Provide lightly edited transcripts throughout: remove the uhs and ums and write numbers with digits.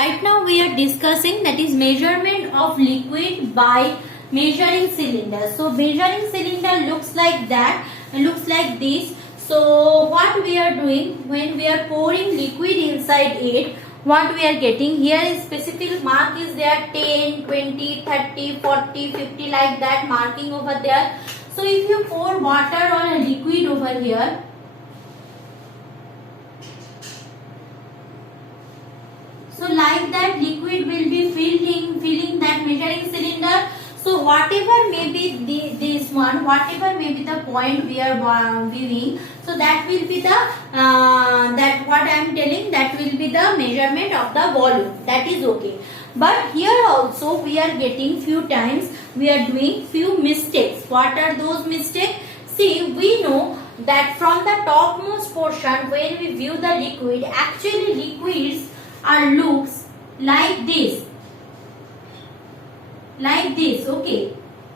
Right now we are discussing that is measurement of liquid by measuring cylinder. So measuring cylinder looks like that, looks like this. So what we are doing when we are pouring liquid inside it, what we are getting here is specific mark is there 10, 20, 30, 40, 50 like that marking over there. So if you pour water or a liquid over here, so like that liquid will be filling that measuring cylinder. So whatever may be this one, whatever may be the point we are viewing, so that will be the that what I am telling, that will be the measurement of the volume. That is okay. But here also we are getting few times we are doing few mistakes. What are those mistakes? See, we know that from the topmost portion when we view the liquid, actually liquids are looks like this, okay,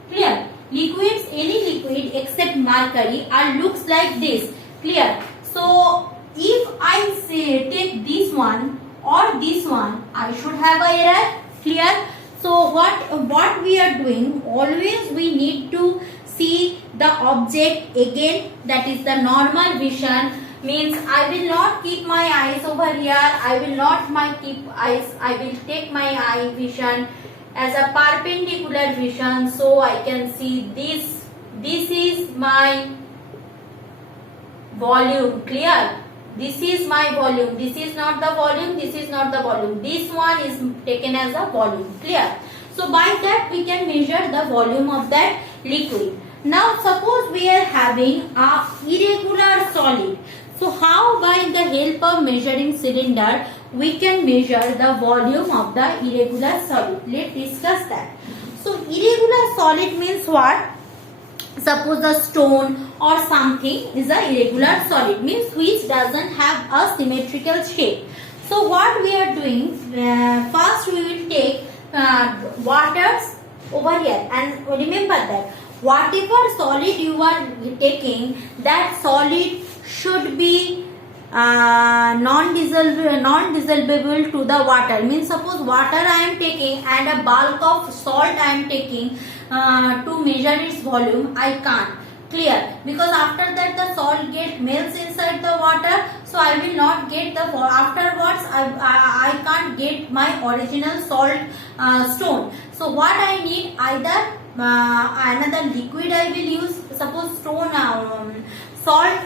clear. Liquids, any liquid except mercury are looks like this, clear. So if I say take this one or this one, I should have a error, clear. So what we are doing, always we need to see the object again, that is the normal vision. Means I will not keep my eyes over here, I will not keep eyes, I will take my eye vision as a perpendicular vision, so I can see this is my volume, clear. This is my volume, this is not the volume, this is not the volume, this one is taken as a volume, clear. So by that we can measure the volume of that liquid. Now suppose we are having a irregular solid. So how by the help of measuring cylinder we can measure the volume of the irregular solid? Let's discuss that. So irregular solid means what? Suppose a stone or something is a irregular solid, means which doesn't have a symmetrical shape. So what we are doing, first we will take waters over here, and remember that whatever solid you are taking, that solid should be non-dissolvable to the water. Means suppose water I am taking and a bulk of salt I am taking to measure its volume, I can't, clear, because after that the salt melts inside the water, so I will not get the, afterwards I can't get my original salt stone. So what I need, either another liquid I will use, suppose stone salt,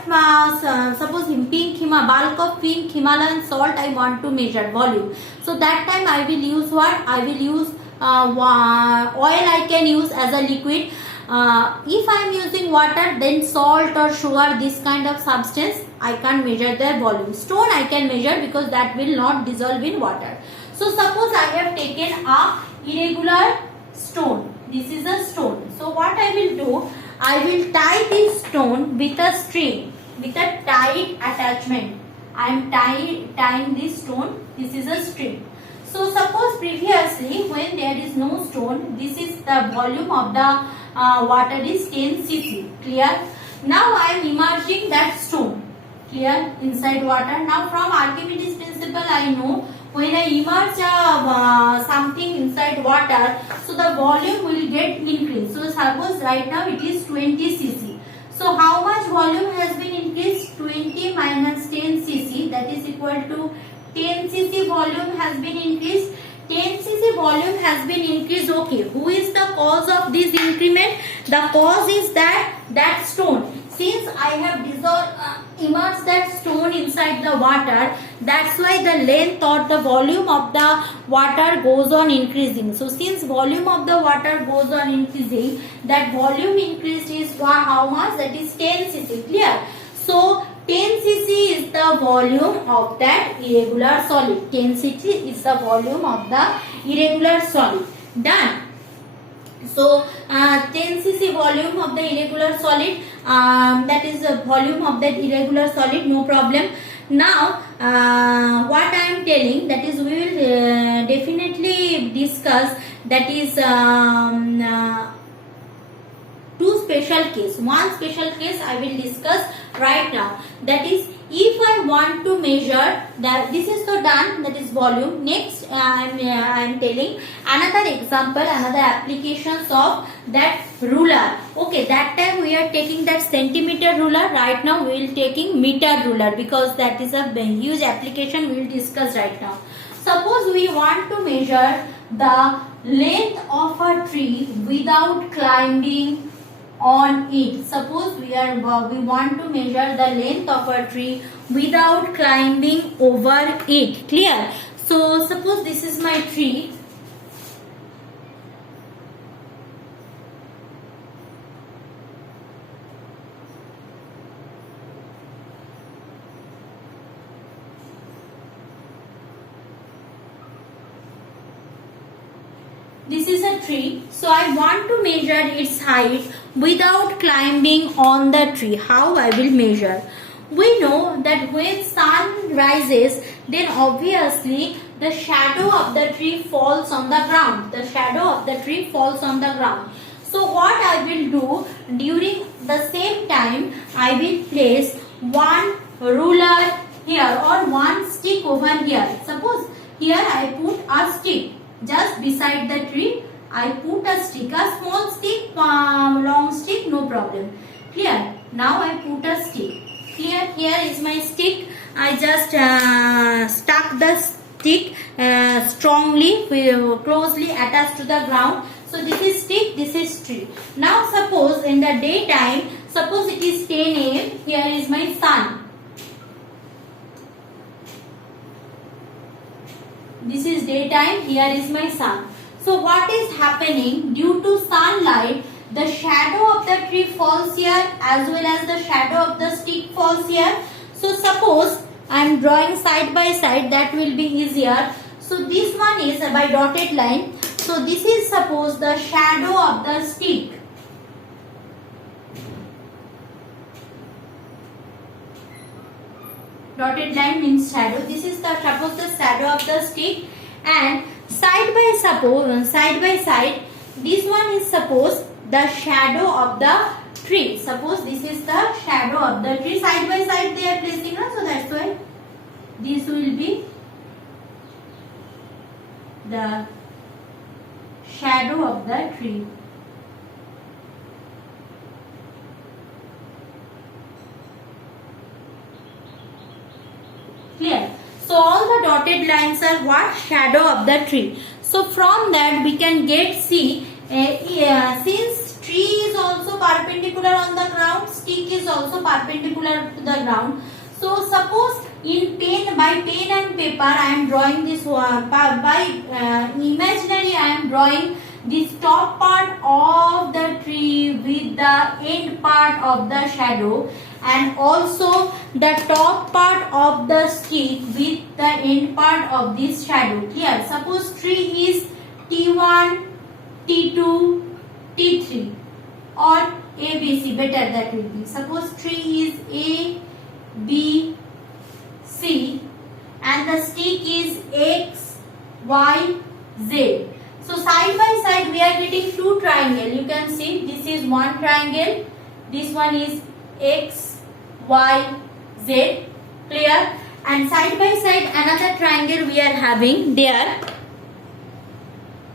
suppose bulk of pink Himalayan salt I want to measure volume. So that time I will use what? I will use oil I can use as a liquid. If I am using water, then salt or sugar, this kind of substance, I can't measure their volume. Stone I can measure because that will not dissolve in water. So suppose I have taken a irregular stone. This is a stone. So what I will do, I will tie this stone with a string, with a tight attachment. I am tying this stone. This is a string. So suppose previously when there is no stone, this is the volume of the water is 10 cc, clear. Now I am immersing that stone, clear, inside water. Now from Archimedes principle I know, when I immerse something inside water, so the volume will get increased. So suppose right now it is 20 cc. So how much volume has been increased? 20 minus 10 cc, that is equal to 10 cc volume has been increased. 10 cc volume has been increased. Okay, who is the cause of this increment? The cause is that stone. Since I have immersed that stone inside the water, that's why the length or the volume of the water goes on increasing. So since volume of the water goes on increasing, that volume increased is how much? That is 10 cc, clear. So 10 cc is the volume of that irregular solid. 10 cc is the volume of the irregular solid. Done. So 10 cc volume of the irregular solid, that is the volume of that irregular solid, no problem. Now what I am telling, that is we will definitely discuss, that is two special case. One special case I will discuss right now, that is if I want to measure that, this is so done, that is volume. Next I am telling another example, another applications of that ruler. Okay, that time we are taking that centimeter ruler, right now we will taking meter ruler, because that is a huge application we will discuss right now. Suppose we want to measure the length of a tree without climbing on it. Suppose we want to measure the length of a tree without climbing over it. Clear? So suppose this is my tree. This is a tree, so I want to measure its height without climbing on the tree. How I will measure? We know that when sun rises, then obviously the shadow of the tree falls on the ground. The shadow of the tree falls on the ground. So what I will do, during the same time, I will place one ruler here or one stick over here. Suppose here I put a stick. Just beside the tree, I put a stick, a small stick, long stick, no problem. Clear? Now I put a stick. Clear? Here is my stick. I just stuck the stick strongly, closely attached to the ground. So this is stick, this is tree. Now suppose in the daytime, suppose it is 10 AM, here is my sun. This is daytime, here is my sun. So what is happening? Due to sunlight, the shadow of the tree falls here as well as the shadow of the stick falls here. So suppose I am drawing side by side, that will be easier. So this one is by dotted line. So this is suppose the shadow of the stick. Dotted line means shadow. This is the suppose the shadow of the stick, and side by side, this one is suppose the shadow of the tree. Suppose this is the shadow of the tree. Side by side they are placing, so that's why this will be the shadow of the tree. Clear? So all the dotted lines are what? Shadow of the tree. So from that we can see since tree is also perpendicular on the ground, stick is also perpendicular to the ground. So suppose in by pen and paper I am drawing this one, by imaginary I am drawing this top part of the tree with the end part of the shadow, and also the top part of the stick with the end part of this shadow. Here, suppose tree is T1, T2, T3 or ABC, better that will be. Suppose tree is A, B, C and the stick is X, Y, Z. So side by side we are getting two triangles. You can see this is one triangle, this one is X, Y, Z. Clear? And side by side another triangle we are having there.